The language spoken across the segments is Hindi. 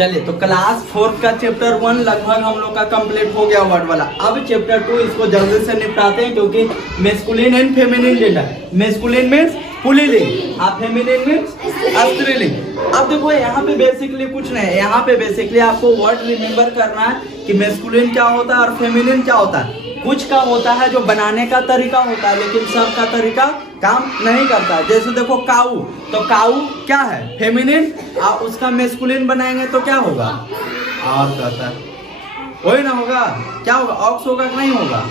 चलिए, तो क्लास 4 का चैप्टर 1 लगभग हम लोग का कंप्लीट हो गया वर्ड वाला। अब चैप्टर 2 इसको जल्दी से निपटाते हैं, क्योंकि masculine and feminine gender. Masculine means pulling और फेमिनिन मीन्स स्त्रीलिंग। अब देखो यहाँ पे बेसिकली कुछ नहीं है, यहाँ पे बेसिकली आपको वर्ड रिमेम्बर करना है कि मेस्कुलिन क्या होता है और फेमिनिन क्या होता है। कुछ का होता है जो बनाने का तरीका होता है, लेकिन सब का तरीका काम नहीं करता है। जैसे देखो काऊ, तो काऊ क्या है, फेमिनिन, और उसका मेस्कुलिन बनाएंगे तो क्या होगा, और कहता है वही ना होगा, क्या होगा, ऑक्स होगा कि नहीं होगा,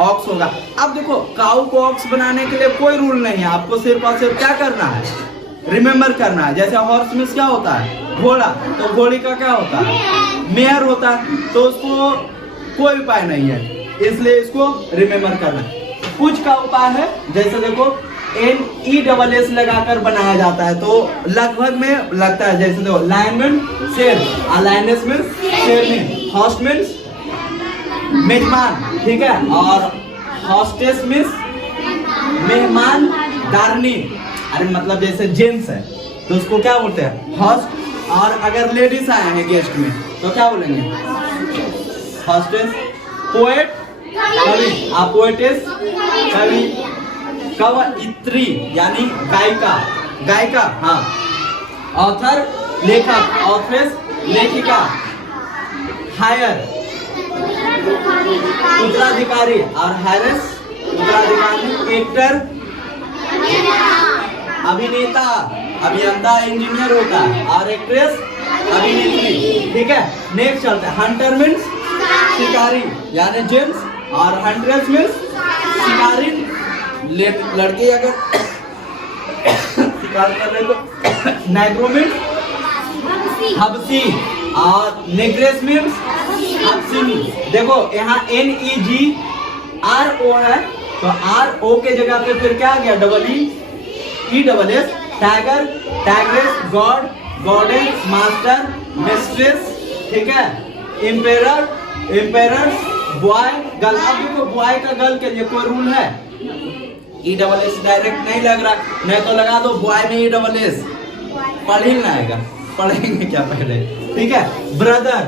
ऑक्स होगा। अब देखो काऊ को ऑक्स बनाने के लिए कोई रूल नहीं है, आपको सिर्फ और सिर्फ क्या करना है, रिमेम्बर करना है। जैसे हॉर्स मीन्स क्या होता है, घोड़ा, तो घोड़ी का क्या होता है, मेयर होता है, तो उसको कोई उपाय नहीं है, इसलिए इसको रिमेम्बर करना है। कुछ का उपाय है, जैसे देखो NESS लगाकर बनाया जाता है, तो लगभग में लगता है। जैसे देखो लायन मीन्स शेर, लायनेस मीन्स शेरनी, हॉस्ट मीन्स मेजबान, ठीक है, और हॉस्टेस मीन्स मेहमान दारनी। अरे मतलब जैसे जेंट्स है तो उसको क्या बोलते हैं, हॉस्ट, और अगर लेडीज आए हैं गेस्ट में तो क्या बोलेंगे, हॉस्टेस। पोएट कवि, पोएटेस कवि, कवयित्री यानी गायिका, गायिका, हाँ। ऑथर लेखक, ऑथरेस लेखिका। हायर उत्तराधिकारी, और हायरेस उत्तराधिकारी। एक्टर अभिनेता, अभियंता इंजीनियर होता है, और एक्ट्रेस अभिनेत्री, ठीक है। नेक्स्ट चलते हैं, हंटर मीन्स शिकारी यानी जेम्स, और हंट्रेस मीन्स शिकारी लड़के अगर शिकार कर रहे तो। नाइग्रो मीन्स हबसी, और नेग्रेस मीन्स हबसिनी। देखो यहाँ NEGRO है, तो RO के जगह पे फिर क्या आ गया, EES। Tiger, tigress, god, goddess, master, mistress, ठीक है। Emperor, emperors, boy, girl. अब देखो बॉय का गर्ल के लिए कोई रूल है, ESS डायरेक्ट नहीं लग रहा, नहीं तो लगा दो बॉय में ESS, पढ़ ही ना आएगा, पढ़ेंगे क्या पहले, ठीक है। ब्रदर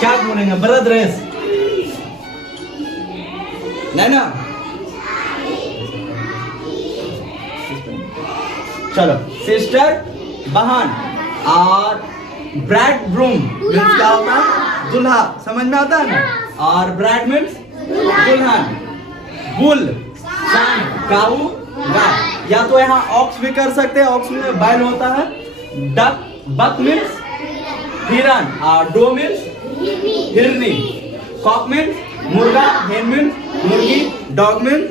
क्या बोलेंगे, ब्रदर्स, नहीं ना। चलो, सिस्टर बहन, और ब्राइड ब्रूम मीन्स क्या होता है, दुल्हा, समझ में आता है ना। और ब्राइड मीन्स दुल्हन। बुल सन, काऊ गाय, या तो यहाँ ऑक्स भी कर सकते हैं, ऑक्स में बैल होता है। डक, बक मीन्स हिरन, और डो मीन्स हिरनी। कॉक मीन्स मुर्गा, हेन मीन्स मुर्गी, डॉग मीन्स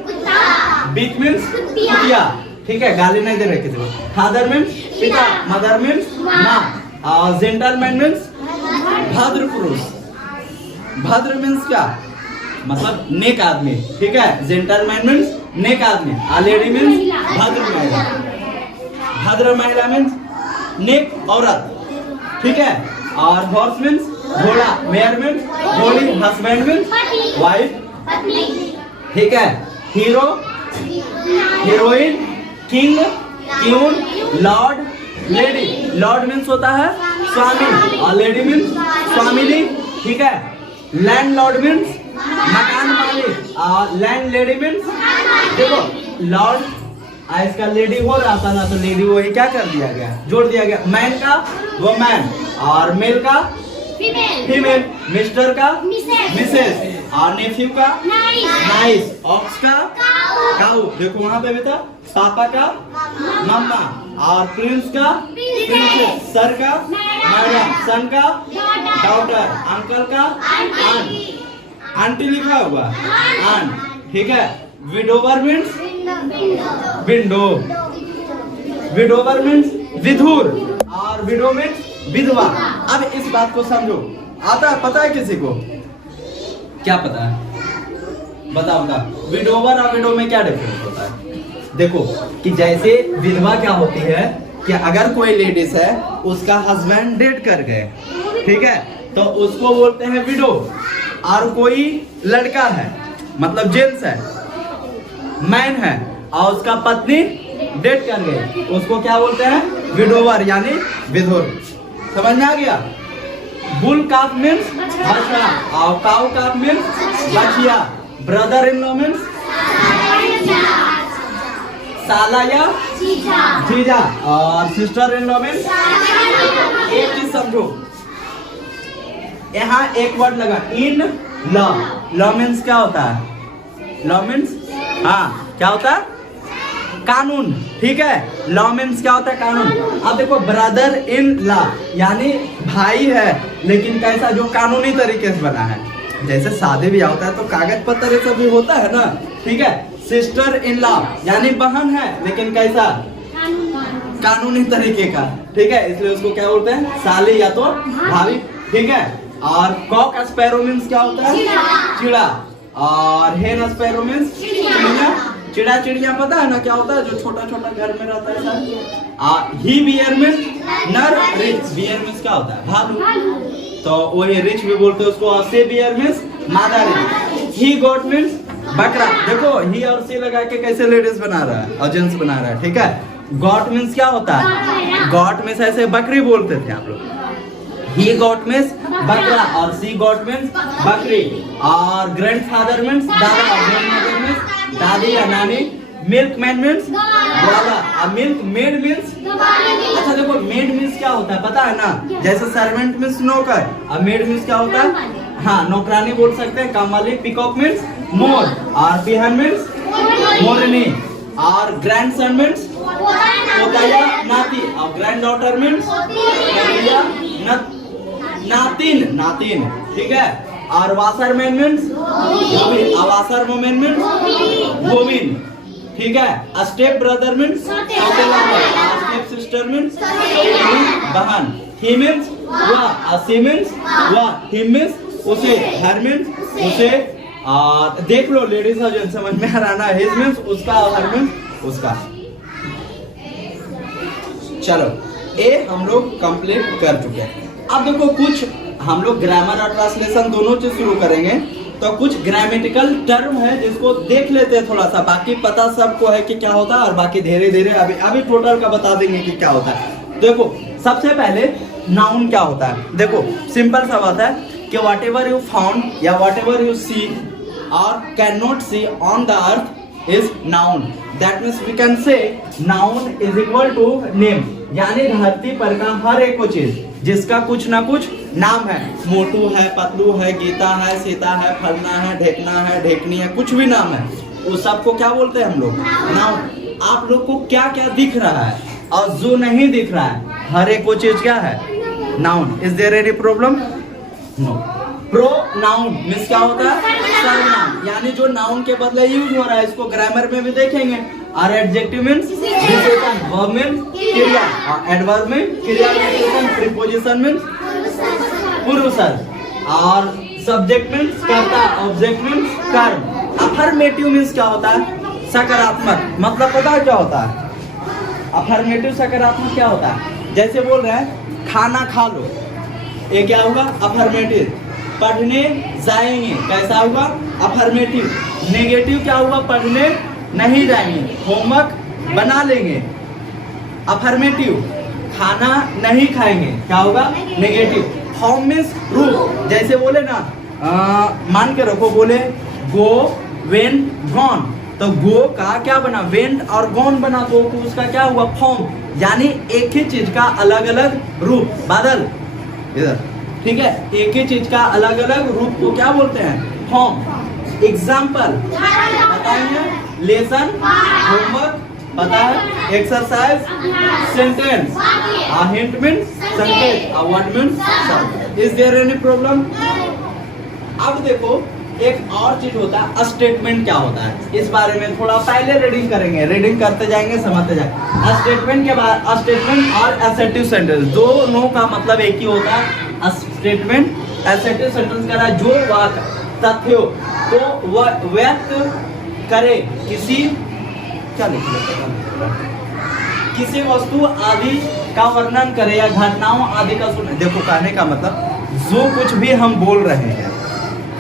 बिग मीन्स कुतिया, ठीक है, गाली नहीं दे रहे किसी को। फादर मीन्स पिता, मदर मीन्स माँ, और जेंटलमैन मीन्स भद्र पुरुष। भद्र मीन्स क्या, मतलब नेक आदमी, ठीक है। जेंटलमैन मीन्स नेक आदमी, और लेडी मीन्स भद्र महिला। भद्र महिला मीन्स नेक औरत, ठीक है। और हॉर्स मीन्स घोड़ा, मेयर मीन्स घोड़ी, हस्बैंड मीन्स वाइफ, ठीक है। Hero, heroine, king, queen, lord, lady. Lord means होता है स्वामी, और लेडी मीन्स स्वामिनी, ठीक है। लैंड लॉर्ड मीन्स मकान मालिक, और लैंड लेडी मीन्स, देखो लॉर्ड इसका लेडी हो रहा था ना, तो लेडी वही क्या कर दिया गया, जोड़ दिया गया। मैन का वो मैन, और मेल का फीमेल, मिस्टर का मिसेस, और नेफ्यू का नाइस, ऑक्स का काऊ, देखो वहां पे भी था। पापा का मम्मा, और प्रिंस का प्रिंसेस, सर का मैडम, सन का डॉटर, अंकल का आंट, आंटी लिखा हुआ आंट, ठीक है। Widower means window, widower means विधुर, और विडो मीन्स विधवा। अब इस बात को समझो, आता है, पता है किसी को, क्या पता है, बताओ बताओ। विडोवर और विडो में क्या डिफरेंस होता है। देखो कि जैसे विधवा क्या होती है कि अगर कोई लेडीज है, उसका हस्बैंड डेट कर गए, ठीक है, तो उसको बोलते हैं विडो। और कोई लड़का है, मतलब जेंट्स है, मैन है, और उसका पत्नी डेट कर गए, उसको क्या बोलते हैं, विडोवर यानी विधुर। समझ में आ गया? बुल काफ मीन्स बछड़ा और काउ काफ मीन्स बछिया। ब्रदर इन लॉ मीन्स साला या जीजा और सिस्टर इन लॉ मीन्स। एक चीज समझो, यहाँ एक वर्ड लगा इन लॉ। लॉ मीन्स क्या होता है? लॉ मीन्स क्या होता है? कानून। ठीक है, लॉ मीन्स क्या होता है? कानून। अब देखो ब्रदर इन लॉ यानी भाई है, लेकिन कैसा? जो कानूनी तरीके से बना है। जैसे शादी भी होता है तो कागज पत्र ये सब भी होता है ना। ठीक है, सिस्टर इन लॉ यानी बहन है, लेकिन कैसा? कानूनी तरीके का। ठीक है, इसलिए उसको क्या बोलते हैं? साली या तो भाभी। ठीक है, और कॉक स्पैरो मीन्स क्या होता है? चिड़ा। और हेन स्पैरो मीन्स चिड़िया। चिड़ा चिड़िया पता है ना क्या होता है? जो छोटा छोटा घर में रहता है सर। ही बियर मीन्स नर। रिच बियर मीन्स क्या होता है? भालू। तो वही रिच भी बोलते हैं उसको। से बियर मीन्स मादा रिच। ही गॉट मीन्स बकरा। देखो ही और सी लगा के कैसे लेडीज बना रहा है और जेंट्स बना रहा है। ठीक है, गॉट मीन्स क्या होता है? गॉट मीन्स ऐसे बकरी बोलते थे आप लोग। ही गॉट मीन्स बकरा और सी गॉट मीन्स बकरी। और ग्रैंडफादर मीन्स दादा और ग्रैंडमदर मीन्स दादी या नानी। मिल्क मैन मीन्स ग्वाला और मिल्क मेड मीन्स। अच्छा देखो, मेड मीन्स क्या होता है पता है ना? जैसे सर्वेंट मीन्स नौकर और मेड मीन्स क्या होता है? नौकरानी बोल सकते हैं, काम वाली। पिकॉक मीन्स मोर और बिहान मीन्स मोरनी। और ग्रैंडसन मीन्स पोता या नाती और ग्रैंड डॉटर मीन्स नातिन। ठीक है, और washerman means washer women means women. ठीक है, step brother means step sister means बहन। ही मीन्स वह, सी मीन्स वह, हिम मीन्स उसे, हर मीन्स उसे। और देख लो लेडीज और जेंट्स समझ में आ रहा ना? हिज मीन्स उसका और हर मीन्स उसका। चलो ये हम लोग कंप्लीट कर चुके हैं। अब देखो कुछ हम लोग ग्रामर और ट्रांसलेशन दोनों चीज शुरू करेंगे, तो कुछ ग्रामेटिकल टर्म है जिसको देख लेते हैं थोड़ा सा। बाकी पता सबको है कि क्या होता है, और बाकी धीरे धीरे अभी टोटल का बता देंगे कि क्या होता है। देखो सबसे पहले नाउन क्या होता है। देखो सिंपल सा बात है कि वॉट एवर यू फाउंड या वॉट एवर यू सी और can not see on the earth is noun. That means we can say noun is equal to name, यानी धरती पर का हर एक वो चीज जिसका कुछ ना कुछ नाम है। मोटू है, पतलू है, गीता है, सीता है, फलना है, ढेकना है, ढेकनी है, कुछ भी नाम है, उस सबको क्या बोलते हैं हम लोग? नाउन। आप लोग को क्या क्या दिख रहा है और जो नहीं दिख रहा है, हर एक वो चीज क्या है? Noun. Is there any problem? No. Pronoun means क्या होता है? सर्वनाम, यानी जो नाउन के बदले यूज हो रहा है। इसको ग्रामर में भी देखेंगे। और एडजेक्टिव मीन्स विशेषण, वर्ब मीन्स क्रिया, और एडवर्ब में क्रिया विशेषण, प्रीपोजिशन मीन्स पुरुषर्थ, और सब्जेक्ट मीन्स कर्ता, ऑब्जेक्ट मीन्स कर्म। अफर्मेटिव मीन्स क्या होता है? सकारात्मक। मतलब पता है क्या होता है? अफर्मेटिव सकारात्मक क्या होता है? जैसे बोल रहे हैं खाना खा लो, ये क्या होगा? अफर्मेटिव। पढ़ने जाएंगे, कैसा होगा? अफर्मेटिव। नेगेटिव क्या होगा? पढ़ने नहीं जाएंगे, होमवर्क बना लेंगे। अफर्मेटिव। खाना नहीं खाएंगे, क्या होगा? नेगेटिव। Home means room. जैसे बोले ना, मान के रखो, बोले गो, वेन, गॉन, तो गो का क्या बना? वेंट और गॉन बना, तो उसका क्या हुआ? फॉर्म। यानी एक ही चीज का अलग अलग रूप। बादल इधर, ठीक है, एक ही चीज का अलग अलग रूप को क्या बोलते हैं? फॉर्म। एग्जाम्पल बताएंगे, लेसन, होमवर्क, पता है, एक्सरसाइज, सेंटेंस, हिंट मीन्स संकेत, वर्ड मीन्स शब्द। Is there any problem? अब देखो एक और चीज होता है स्टेटमेंट। क्या होता है इस बारे में थोड़ा पहले रीडिंग करेंगे, रीडिंग करते जाएंगे, समझते जाएंगे। स्टेटमेंट के बाद स्टेटमेंट और असर्टिव सेंटेंस दोनों का मतलब एक ही होता है। स्टेटमेंट असर्टिव सेंटेंस का जो तथ्यों को व्यक्त करे, किसी क्या किसी वस्तु आदि का वर्णन करे या घटनाओं आदि का सुने। देखो कहने का मतलब जो कुछ भी हम बोल रहे हैं,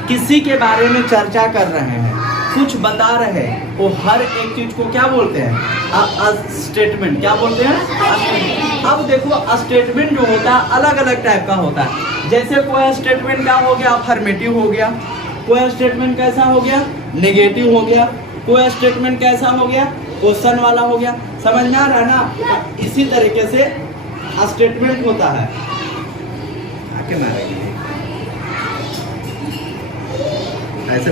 किसी के बारे में चर्चा कर रहे हैं, कुछ बता रहे वो हर एक चीज को क्या बोलते हैं? स्टेटमेंट। क्या बोलते हैं? अब देखो स्टेटमेंट जो होता है अलग अलग टाइप का होता है। जैसे कोई स्टेटमेंट क्या हो गया? अफर्मेटिव हो गया। कोई स्टेटमेंट कैसा हो गया? नेगेटिव हो गया। कोई स्टेटमेंट कैसा हो गया? क्वेश्चन वाला हो गया। समझ में आ रहा है ना? इसी तरीके से स्टेटमेंट होता है। आके मारेंगे ऐसे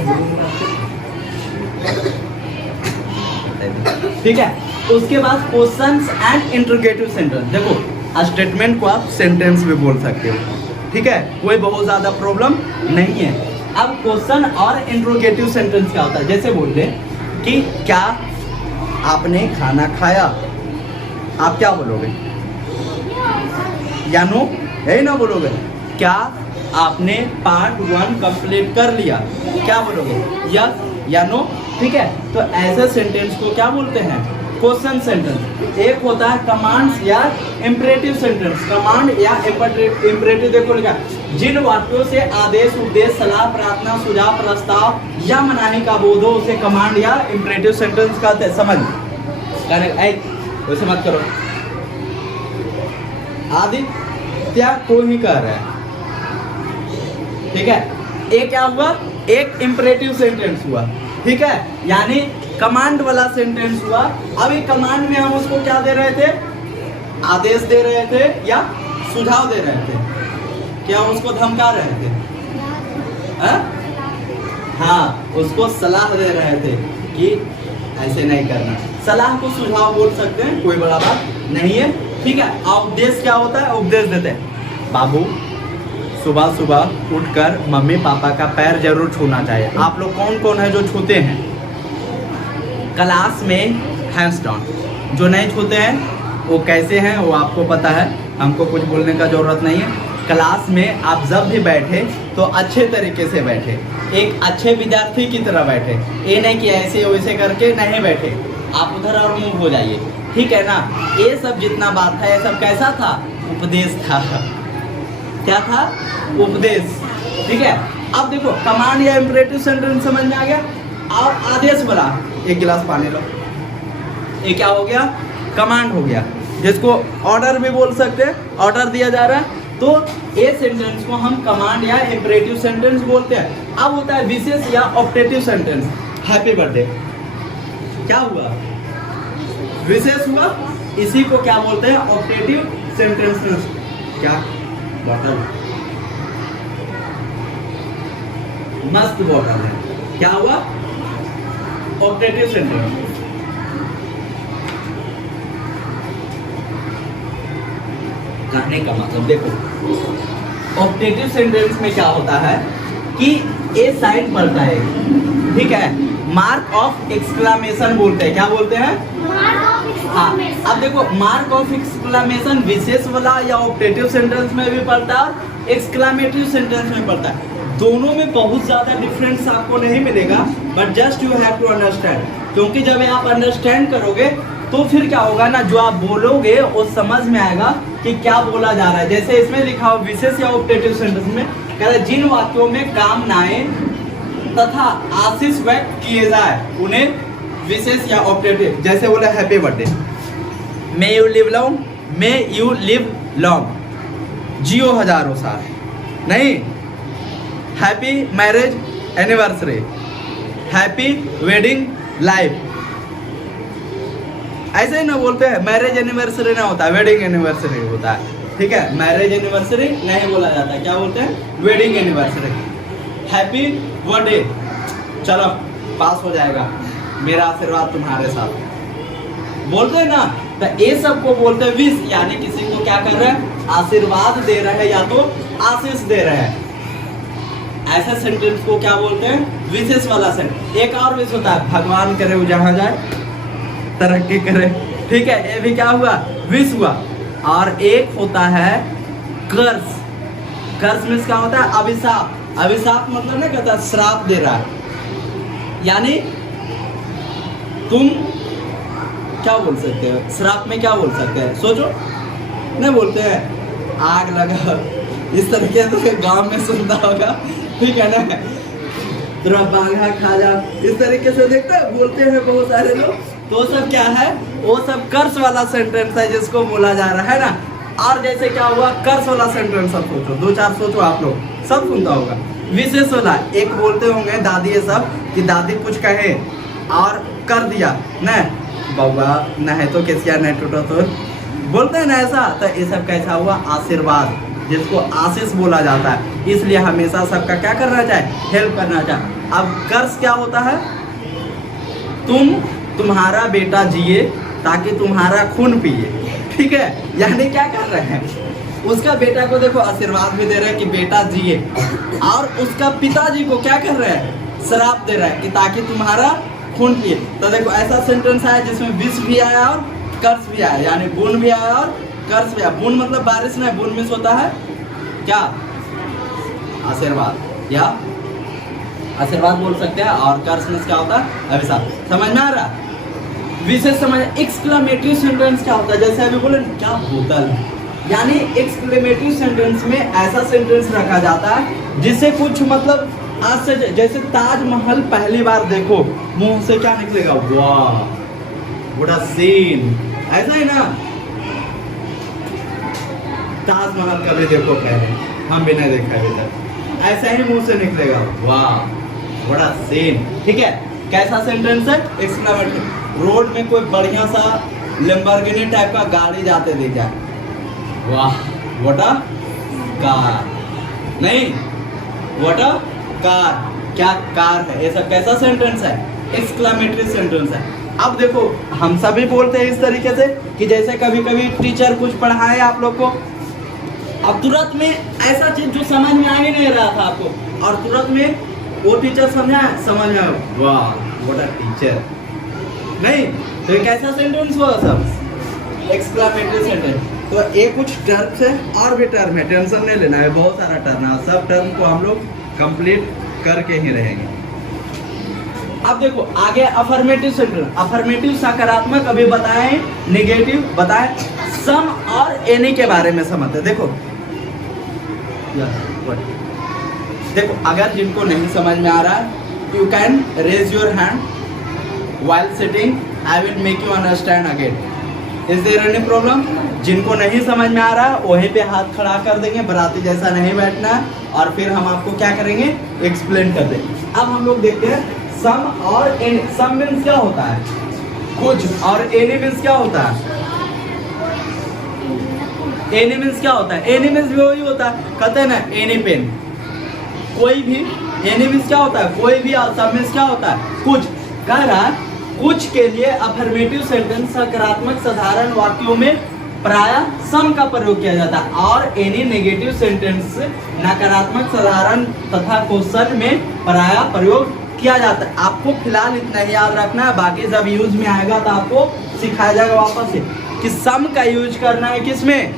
ठीक है। उसके बाद क्वेश्चंस एंड इंटरोगेटिव सेंटेंस। देखो स्टेटमेंट को आप सेंटेंस भी बोल सकते हो, ठीक है, कोई बहुत ज्यादा प्रॉब्लम नहीं है। अब क्वेश्चन और इंटरोगेटिव सेंटेंस क्या होता है? जैसे बोल रहे कि क्या आपने खाना खाया, आप क्या बोलोगे? या नो, यही ना बोलोगे। क्या आपने पार्ट 1 कंप्लीट कर लिया, क्या बोलोगे? यस या नो, ठीक है। तो ऐसे सेंटेंस को क्या बोलते हैं? Question sentence. एक होता है कमांड्स या इंपरेटिव सेंटेंस। कमांड या इंपरेटिव देखो लिखा, जिन वाक्यों से आदेश, उपदेश, सलाह, प्रार्थना, सुझाव, प्रस्ताव या मनाही का बोध हो उसे कमांड या इंपरेटिव सेंटेंस कहते हैं। समझ वैसे मत करो। आदित्य को ही कह रहा है, ठीक है। एक क्या हुआ? एक इंपरेटिव सेंटेंस हुआ, ठीक है, यानी कमांड वाला सेंटेंस हुआ। अभी कमांड में हम उसको क्या दे रहे थे? आदेश दे रहे थे या सुझाव दे रहे थे? क्या उसको धमका रहे थे? हाँ, उसको सलाह दे रहे थे कि ऐसे नहीं करना। सलाह को सुझाव बोल सकते हैं, कोई बड़ा बात नहीं है, ठीक है। उपदेश क्या होता है? उपदेश देते हैं, बाबू सुबह सुबह उठकर मम्मी पापा का पैर जरूर छूना चाहिए। आप लोग कौन कौन है जो छूते हैं? क्लास में हैंड्स डाउन। जो नहीं छूते हैं वो कैसे हैं वो आपको पता है, हमको कुछ बोलने का ज़रूरत नहीं है। क्लास में आप जब भी बैठे तो अच्छे तरीके से बैठे, एक अच्छे विद्यार्थी की तरह बैठे। ये नहीं कि ऐसे वैसे करके नहीं बैठे, आप उधर और मूव हो जाइए, ठीक है ना। ये सब जितना बात था, ये सब कैसा था? उपदेश था। क्या था? उपदेश, ठीक है। अब देखो कमांड या इंपरेटिव सेंटेंस समझ में आ गया। और आदेश बोला, एक गिलास पानी लो, ये क्या हो गया? कमांड हो गया, जिसको ऑर्डर भी बोल सकते हैं। ऑर्डर दिया जा रहा है तो ये सेंटेंस को हम कमांड या इंपरेटिव सेंटेंस बोलते हैं। अब होता है विशेष या ऑप्टेटिव सेंटेंस। हैप्पी बर्थडे क्या हुआ? विशेष हुआ, इसी को क्या बोलते हैं? Optative sentence. क्या? बॉटल मस्त बॉटल है, क्या हुआ? Optative sentence. कहने का मतलब देखो ऑप्टेटिव सेंटेंस में क्या होता है कि ए साइन पड़ता है, ठीक है, मार्क ऑफ एक्सक्लामेशन बोलते हैं। क्या बोलते हैं? हाँ, अब देखो मार्क ऑफ एक्सक्लामेशन विशेष वाला या ऑप्टेटिव सेंटेंस में भी पड़ता है और एक्सक्लामेटिव सेंटेंस में पड़ता है। दोनों में बहुत ज़्यादा डिफरेंस आपको नहीं मिलेगा, but just you have to understand. क्योंकि जब आप अंडरस्टैंड करोगे तो फिर क्या होगा ना, जो आप बोलोगे वो समझ में आएगा कि क्या बोला जा रहा है। जैसे इसमें लिखा हो विशेष या ऑप्टेटिव सेंटेंस में कह रहा है जिन वाक्यों में कामनाएं तथा आशीष व्यक्त किए जाए उन्हें विशेष या ऑप्टेटिव। जैसे बोला happy birthday, may you live long, may you live long, जियो हजारों साल। नहीं, happy marriage anniversary, happy wedding life, ऐसे ही ना बोलते हैं। मैरिज एनिवर्सरी ना होता है, वेडिंग एनिवर्सरी होता है, ठीक है। मैरिज एनिवर्सरी नहीं बोला जाता, क्या बोलते हैं? Wedding anniversary. हैप्पी बर्थडे, चलो पास हो जाएगा, मेरा आशीर्वाद तुम्हारे साथ, बोलते हैं ना। तो ये सबको बोलते हैं विश, यानी किसी को क्या कर रहे हैं? आशीर्वाद दे रहे हैं या तो आशीष दे रहे हैं। ऐसे सेंटेंस को क्या बोलते हैं? विशेष वाला सेंटेंस। एक और विश होता है, भगवान करे वो जहाँ जाए तरक्की करे, ठीक है, ये भी क्या हुआ? विश हुआ। और एक होता है कर्स। कर्स मीन्स क्या होता है? अभिशाप। अभिशाप मतलब ना कहता श्राप दे रहा है, यानी तुम क्या बोल सकते हो? श्राप में क्या बोल सकते हैं? सोचो, नहीं बोलते हैं आग लगा, इस तरीके से गांव में सुनता होगा, ठीक है ना। तेरा बाघा खा जा, इस तरीके से देखते हैं बोलते हैं बहुत सारे लोग। तो सब क्या है, वो सब कर्स वाला सेंटेंस है जिसको बोला जा रहा है ना। और जैसे क्या हुआ, कर्स वाला सेंटेंस सब सोचो, 2-4 सोचो, आप लोग सब सुनता होगा। विशेष वाला एक बोलते होंगे दादी ये सब कि दादी कुछ कहे और कर दिया न बाबा न है तो किसिया नहीं टूटा तो बोलते हैं ना ऐसा। तो ये सब कैसा हुआ, आशीर्वाद, जिसको आशीष बोला जाता है। इसलिए हमेशा सबका क्या करना चाहिए, हेल्प करना चाहिए। अब कर्ज क्या होता है, तुम्हारा बेटा जिए ताकि तुम्हारा खून पिए, ठीक है। यानी क्या कर रहे हैं, उसका बेटा को देखो आशीर्वाद भी दे रहे हैं कि बेटा जिए, और उसका पिताजी को क्या कर रहे हैं, श्राप दे रहा है कि ताकि तुम्हारा खून पिए। तो देखो ऐसा सेंटेंस आया जिसमें विष भी आया और कर्ज भी आया, यानी बुन भी आया और कर्ज भी आया। बुन मतलब बारिश नहीं, बुन मीन्स होता है क्या, आशीर्वाद या आशीर्वाद बोल सकते हैं, और कर्ज मीन्स क्या होता है, अभिशाप। समझ में आ रहा, विशेष समझ। एक्सक्लेमेटरी सेंटेंस क्या होता है, जैसे अभी बोले क्या बोतल, यानी एक्सक्लेमेटरी सेंटेंस में ऐसा सेंटेंस रखा जाता है जिससे कुछ मतलब आज से, जैसे ताजमहल पहली बार देखो, मुंह से क्या निकलेगा, वाह व्हाट अ सीन, ऐसा ही ना। ताजमहल कभी देखो पहले, हम भी नहीं देखा अभी तक, ऐसा ही मुंह से निकलेगा, वाह व्हाट अ सीन, ठीक है। कैसा सेंटेंस है, एक्सक्लेमेटरी। रोड में कोई बढ़िया सा लैम्बोर्गिनी टाइप का गाड़ी जाते दिख जाए, वाह व्हाट अ कार, नहीं व्हाट अ कार, क्या कार है, ये सब कैसा सेंटेंस है, एक्सक्लेमेटरी सेंटेंस है। अब देखो हम सभी बोलते हैं इस तरीके से कि जैसे कभी कभी टीचर कुछ पढ़ाए आप लोग को, अब तुरंत में ऐसा चीज जो समझ में आ ही नहीं रहा था आपको, और तुरंत में वो टीचर समझ में आया, वाह व्हाट अ टीचर, नहीं तो ये कैसा सेंटेंस हुआ सब, एक्सक्लेमेटरी सेंटेंस। तो ये कुछ टर्म्स है, और भी टर्म है, टेंशन नहीं लेना है, बहुत सारा टर्म है, सब टर्म को हम लोग कंप्लीट करके ही रहेंगे। अब देखो आगे अफर्मेटिव सेंटेंस, अफर्मेटिव सकारात्मक अभी बताएं, नेगेटिव बताएं, सम और एनी के बारे में समझते। देखो देखो अगर जिनको नहीं समझ में आ रहा है, you can raise your hand while sitting, I will make you understand again. Is there any problem? जिनको नहीं समझ में आ रहा है वहीं पे हाथ खड़ा कर देंगे, बराती जैसा नहीं बैठना है, और फिर हम आपको क्या करेंगे, एक्सप्लेन कर देंगे। अब हम लोग देखते हैं सम और एनी। सम मीन्स क्या होता है, कुछ, और एनी मीन्स क्या होता है, एनी मीन्स क्या होता है, एनी मीन्स भी वही होता है, कहते हैं ना एनी पेन, कोई भी। एनी मीन्स क्या होता है, कोई भी, और सम मीन्स क्या होता है, कुछ। कह रहा है कुछ के लिए अफर्मेटिव सेंटेंस सकारात्मक साधारण वाक्यों में प्रायः सम का प्रयोग किया जाता है, और एनी नेगेटिव सेंटेंस नकारात्मक साधारण तथा क्वेश्चन में प्रायः प्रयोग किया जाता है। आपको फिलहाल इतना ही याद रखना है, बाकी जब यूज में आएगा तो आपको सिखाया जाएगा वापस से कि सम का यूज करना है किसमें,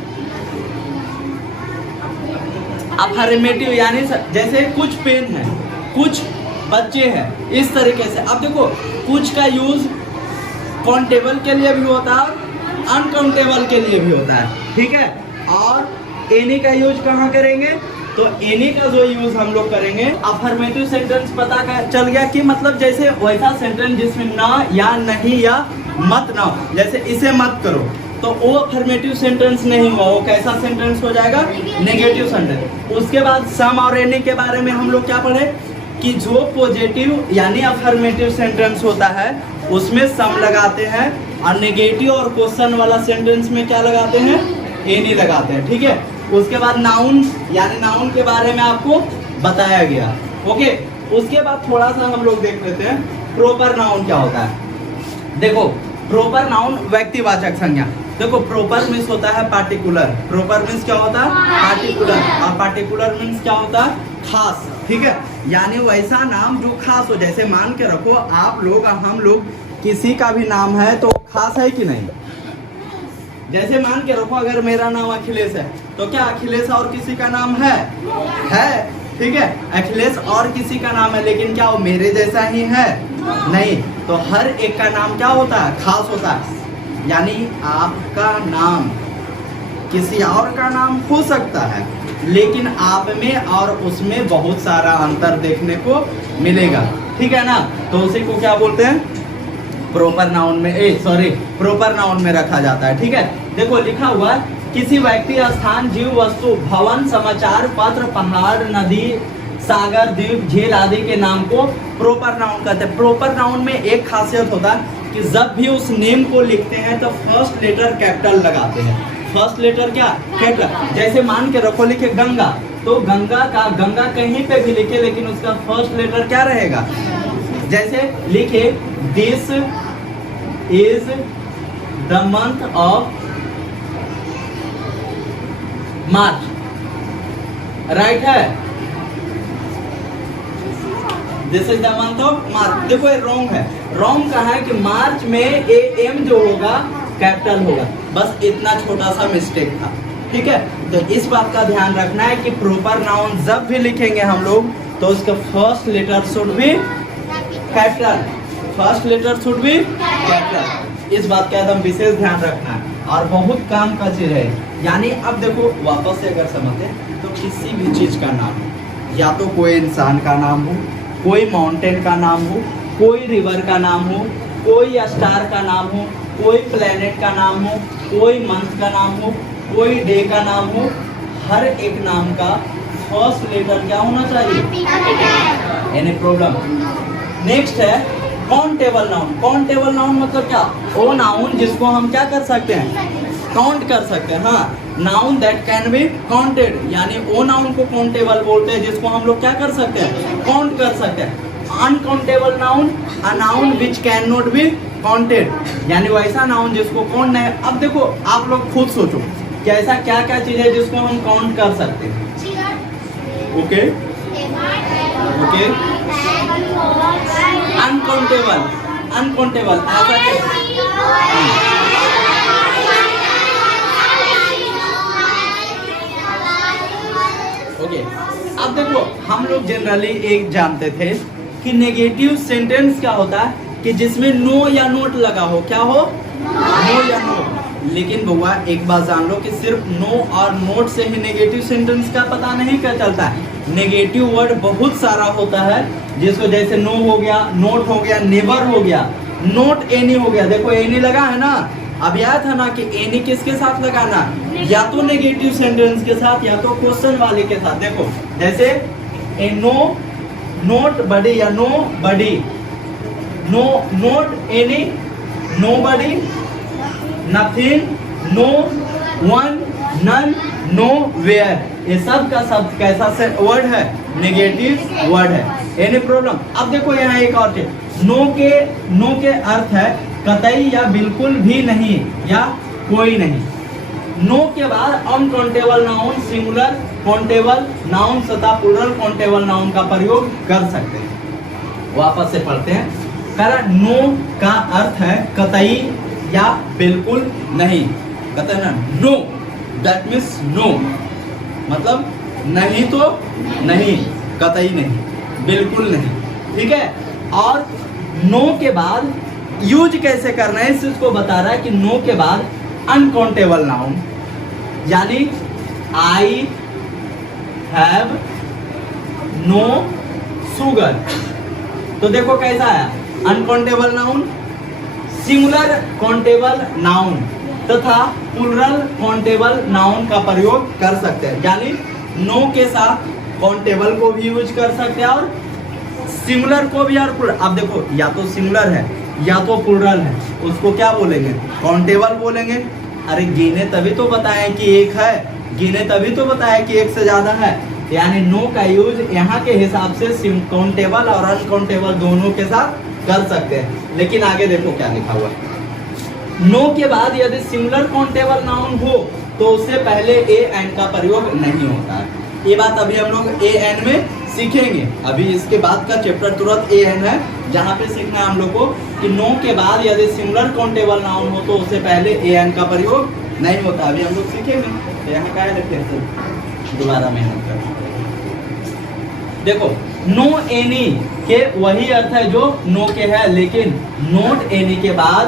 अफर्मेटिव, यानी जैसे कुछ पेन है, कुछ बच्चे हैं, इस तरीके से। अब देखो कुछ का यूज काउंटेबल के लिए भी होता है, अनकाउंटेबल के लिए भी होता है, ठीक है। और एनी का यूज कहाँ करेंगे, तो एनी का जो यूज हम लोग करेंगे, अफर्मेटिव सेंटेंस पता चल गया कि मतलब जैसे वैसा सेंटेंस जिसमें ना या नहीं या मत ना हो, जैसे इसे मत करो, तो वो अफर्मेटिव सेंटेंस नहीं हुआ, वो कैसा सेंटेंस हो जाएगा, नेगेटिव सेंटेंस। उसके बाद सम और एनी के बारे में हम लोग क्या पढ़े कि जो पॉजिटिव यानी अफर्मेटिव सेंटेंस होता है उसमें सम लगाते हैं, और नेगेटिव और क्वेश्चन वाला सेंटेंस में क्या लगाते हैं, एनी लगाते हैं, ठीक है। उसके बाद नाउन, यानी नाउन के बारे में आपको बताया गया, ओके। उसके बाद थोड़ा सा हम लोग देख लेते हैं प्रॉपर नाउन क्या होता है। देखो प्रॉपर नाउन व्यक्तिवाचक संज्ञा, देखो प्रॉपर मीन्स होता है पार्टिकुलर, प्रॉपर मीन्स क्या होता है, पार्टिकुलर, और पार्टिकुलर मीन्स क्या होता है, खास, ठीक है। यानी वैसा नाम जो खास हो, जैसे मान के रखो आप लोग हम लोग किसी का भी नाम है तो खास है कि नहीं, जैसे मान के रखो अगर मेरा नाम अखिलेश है तो क्या अखिलेश और किसी का नाम है, ठीक है, अखिलेश और किसी का नाम है, लेकिन क्या वो मेरे जैसा ही है, नहीं। तो हर एक का नाम क्या होता है, खास होता है। यानी आपका नाम किसी और का नाम हो सकता है, लेकिन आप में और उसमें बहुत सारा अंतर देखने को मिलेगा, ठीक है ना। तो उसी को क्या बोलते हैं, प्रॉपर नाउन में प्रॉपर नाउन में रखा जाता है, ठीक है। देखो लिखा हुआ है, किसी व्यक्ति, स्थान, जीव, वस्तु, भवन, समाचार पत्र, पहाड़, नदी, सागर, द्वीप, झील आदि के नाम को प्रॉपर नाउन कहते हैं। प्रॉपर नाउन में एक खासियत होता है कि जब भी उस नेम को लिखते हैं तो फर्स्ट लेटर कैपिटल लगाते हैं। फर्स्ट लेटर क्या, कैपिटल। जैसे मान के रखो लिखे गंगा, तो गंगा कहीं पे भी लिखे लेकिन उसका फर्स्ट लेटर क्या रहेगा। जैसे लिखे this is the month of March, right है। This is the month of March, देखो ये रॉन्ग है। रॉन्ग कहा है कि मार्च में AM जो होगा कैपिटल होगा, बस इतना छोटा सा मिस्टेक था, ठीक है। तो इस बात का ध्यान रखना है कि प्रॉपर नाउन जब भी लिखेंगे हम लोग तो उसका first letter should be capital, first letter should be capital. इस बात का एकदम विशेष ध्यान रखना है और बहुत काम का चीज है। यानी अब देखो वापस से अगर समझते तो किसी भी चीज का नाम, या तो कोई इंसान का नाम हो, कोई माउंटेन का नाम हो, कोई रिवर का नाम हो, कोई स्टार का नाम हो, कोई प्लेनेट का नाम हो, कोई मंथ का नाम हो, कोई डे का नाम हो, हर एक नाम का फर्स्ट लेटर क्या होना चाहिए, एनी प्रॉब्लम। नेक्स्ट है काउंटेबल नाउन। काउंटेबल नाउन मतलब क्या, वो नाउन जिसको हम क्या कर सकते हैं, काउंट कर सकते हैं। हाँ, noun that can be counted, यानी वो नाउन को काउंटेबल बोलते हैं जिसको हम लोग क्या कर सकते हैं, काउंट कर सकते हैं। Uncountable noun, a noun which can not be counted, यानी वैसा नाउन जिसको काउंट नहीं। अब देखो आप लोग खुद सोचो कि ऐसा क्या क्या चीज है जिसको हम काउंट कर सकते हैं। ओके ओके, अनकाउंटेबल, अनकाउंटेबल ऐसा क्या, ओके। अब देखो हम लोग जनरली एक जानते थे कि नेगेटिव सेंटेंस क्या होता है कि जिसमें नो या नोट लगा हो, क्या हो, नो या नोट। लेकिन बउआ एक बात जान लो कि सिर्फ नो और नोट से ही नेगेटिव सेंटेंस का पता नहीं क्या चलता है। नेगेटिव वर्ड बहुत सारा होता है जिसको जैसे नो हो गया, नोट हो गया, नेवर हो गया, नोट एनी हो गया। देखो एनी लगा है ना, अब याद था ना कि एनी किसके साथ लगाना, या तो नेगेटिव सेंटेंस के साथ या तो क्वेश्चन वाले के साथ। देखो जैसे ए नो नोट बडी या nobody, no not any, nobody, nothing, no one, none, nowhere, ये सब का सब कैसा से वर्ड है, नेगेटिव वर्ड है, एनी प्रॉब्लम। अब देखो यहाँ एक और चीज, नो के अर्थ है कतई या बिल्कुल भी नहीं या कोई नहीं। नो के बाद uncountable noun, singular countable noun तथा प्लूरल काउंटेबल नाउन का प्रयोग कर सकते हैं। वापस से पढ़ते हैं। कारण नो का अर्थ है कतई या बिल्कुल नहीं, कहते हैं ना नो, दैट मीन्स नो, मतलब नहीं तो नहीं, कतई नहीं, बिल्कुल नहीं, ठीक है। और नो के बाद यूज कैसे करना है इस चीज को बता रहा है कि नो के बाद अनकाउंटेबल नाउन, यानी आई हैव नो शुगर, तो देखो कैसा है, uncountable noun, singular countable noun तथा प्लूरल काउंटेबल नाउन का प्रयोग कर सकते हैं। यानी नो के साथ काउंटेबल को भी यूज कर सकते हैं और सिंगुलर को भी और प्लूरल। अब देखो या तो सिंगुलर है या तो प्लूरल है, उसको क्या बोलेंगे, काउंटेबल बोलेंगे। अरे गिने तभी तो बताएं कि एक है, गिने तभी तो बताएं कि एक से ज्यादा है। यानी नो का यूज यहाँ के हिसाब से काउंटेबल और अनकाउंटेबल दोनों के साथ कर सकते हैं। लेकिन आगे देखो क्या लिखा हुआ है, नो के बाद यदि सिंगुलर काउंटेबल नाउन हो तो उससे पहले ए एन का प्रयोग नहीं होता है। ये बात अभी हम लोग ए एन में सीखेंगे। अभी इसके बाद का चैप्टर तुरंत ए एन है, जहाँ पे सीखना है हम लोग को कि नो के बाद यदि सिंगुलर काउंटेबल नाउन हो तो उससे पहले ए एन का प्रयोग नहीं होता। अभी हम लोग सीखेंगे, तो यहाँ क्या है फिर दोबारा मेहनत कर। देखो नो एनी के वही अर्थ है जो नो के है, लेकिन नोट एनी के बाद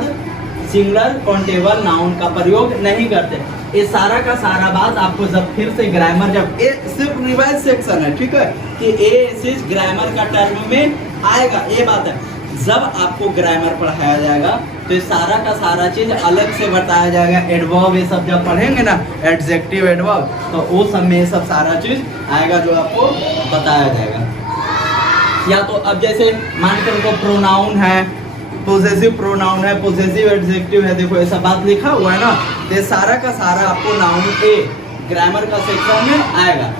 सिंगुलर काउंटेबल नाउन का प्रयोग नहीं करते। ये सारा का सारा बात आपको जब फिर से ग्रामर, जब ये सिर्फ रिवाइज सेक्शन है, ठीक है, कि ये ग्रामर का टर्म में आएगा। ये बात है, जब आपको ग्रामर पढ़ाया जाएगा तो ये सारा का सारा चीज अलग से बताया जाएगा। एडवर्ब ये सब जब पढ़ेंगे ना, एडजेक्टिव एडवर्ब, तो वो सब में ये सब सारा चीज आएगा जो आपको बताया जाएगा। या तो अब जैसे मान कर उनको प्रोनाउन है, पोजेसिव प्रोनाउन है, पोजेसिव एडजेक्टिव है, देखो ऐसा बात लिखा हुआ है ना, तो सारा का सारा आपको नाउन ए ग्रामर का सेक्शन में आएगा।